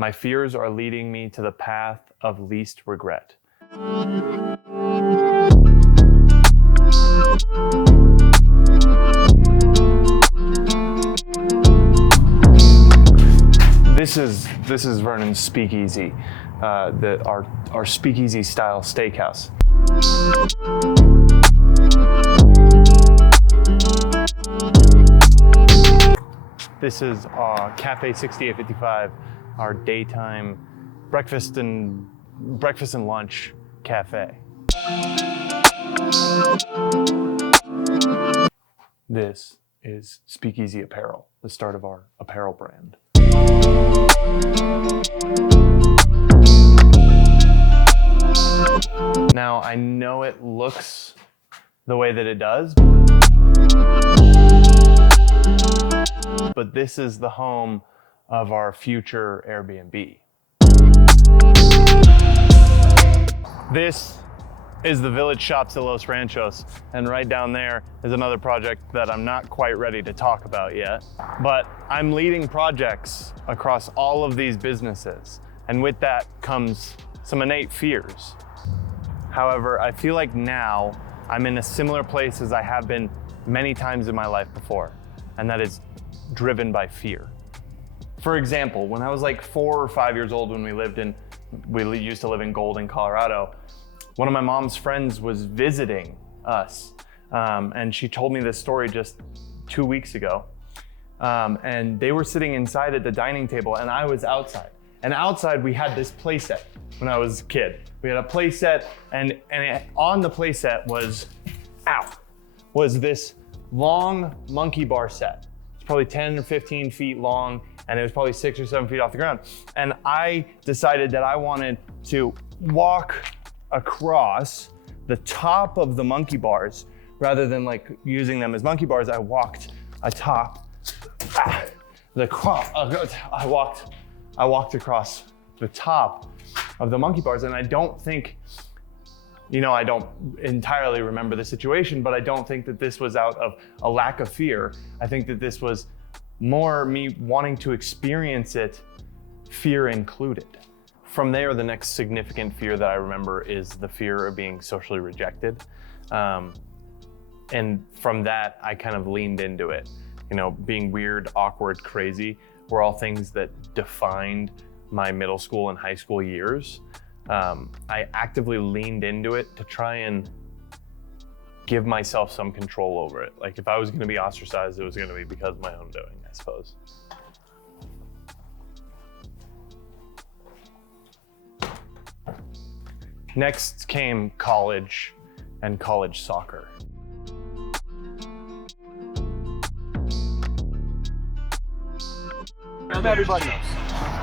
My fears are leading me to the path of least regret. This is Vernon's Speakeasy, our Speakeasy style steakhouse. This is Cafe 6855, our daytime breakfast and lunch cafe. This is Speakeasy Apparel, the start of our apparel brand. Now, I know it looks the way that it does, but this is the home of our future Airbnb. This is the Village Shops at Los Ranchos, and right down there is another project that I'm not quite ready to talk about yet. But I'm leading projects across all of these businesses, and with that comes some innate fears. However, I feel like now I'm in a similar place as I have been many times in my life before, and that is driven by fear. For example, when I was like 4 or 5 years old, when we used to live in Golden, Colorado, one of my mom's friends was visiting us, and she told me this story just 2 weeks ago. And they were sitting inside at the dining table, and I was outside. And outside, we had this play set when I was a kid. We had a play set, and on the play set was this long monkey bar set. It's probably 10 or 15 feet long, and it was probably 6 or 7 feet off the ground. And I decided that I wanted to walk across the top of the monkey bars rather than like using them as monkey bars. I walked atop I walked across the top of the monkey bars, and I don't think, I don't entirely remember the situation, but I don't think that this was out of a lack of fear. I think that this was more me wanting to experience it, fear included. From there, the next significant fear that I remember is the fear of being socially rejected. And from that, I kind of leaned into it. Being weird, awkward, crazy were all things that defined my middle school and high school years. I actively leaned into it to try and give myself some control over it. Like if I was gonna be ostracized, it was gonna be because of my own doing, I suppose. Next came college and college soccer. Everybody knows.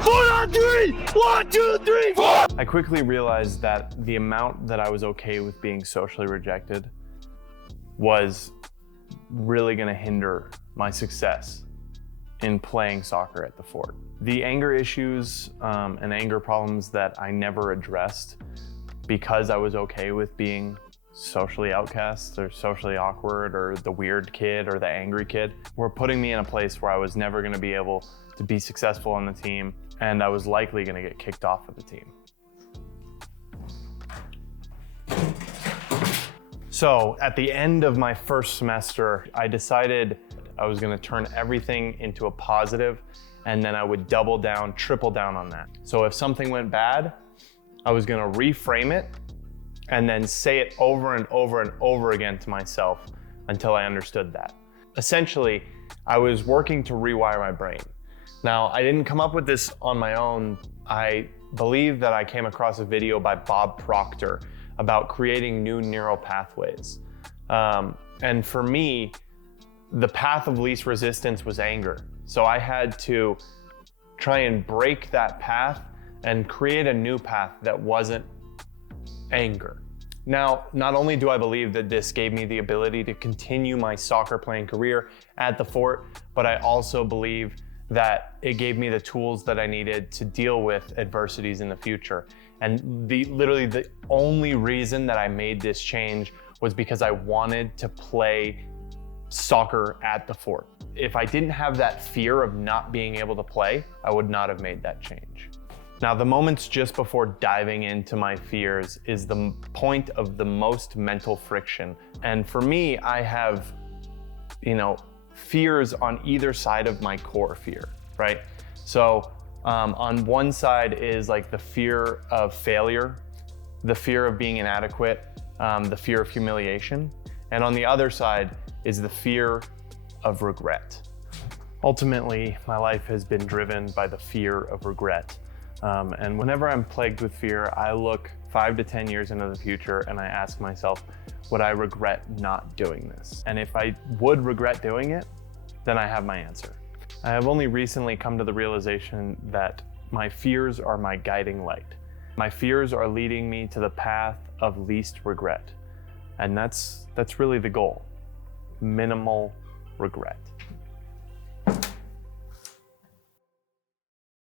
4 on 3! 1, 2, 3, 4! I quickly realized that the amount that I was okay with being socially rejected was really gonna hinder my success in playing soccer at the Fort. The anger issues and anger problems that I never addressed because I was okay with being socially outcast or socially awkward or the weird kid or the angry kid were putting me in a place where I was never gonna be able to be successful on the team, and I was likely gonna get kicked off of the team. So at the end of my first semester, I decided I was gonna turn everything into a positive, and then I would double down, triple down on that. So if something went bad, I was gonna reframe it and then say it over and over and over again to myself until I understood that. Essentially, I was working to rewire my brain. Now, I didn't come up with this on my own. I believe that I came across a video by Bob Proctor about creating new neural pathways. And for me, the path of least resistance was anger. So I had to try and break that path and create a new path that wasn't anger. Now, not only do I believe that this gave me the ability to continue my soccer playing career at the Fort, but I also believe that it gave me the tools that I needed to deal with adversities in the future. And literally the only reason that I made this change was because I wanted to play soccer at the Fort. If I didn't have that fear of not being able to play, I would not have made that change. Now, the moments just before diving into my fears is the point of the most mental friction. And for me, I have, fears on either side of my core fear, right? So on one side is like the fear of failure, the fear of being inadequate, the fear of humiliation. And on the other side is the fear of regret. Ultimately, my life has been driven by the fear of regret. And whenever I'm plagued with fear, I look 5 to 10 years into the future and I ask myself, would I regret not doing this? And if I would regret doing it, then I have my answer. I have only recently come to the realization that my fears are my guiding light. My fears are leading me to the path of least regret. And that's really the goal. Minimal regret.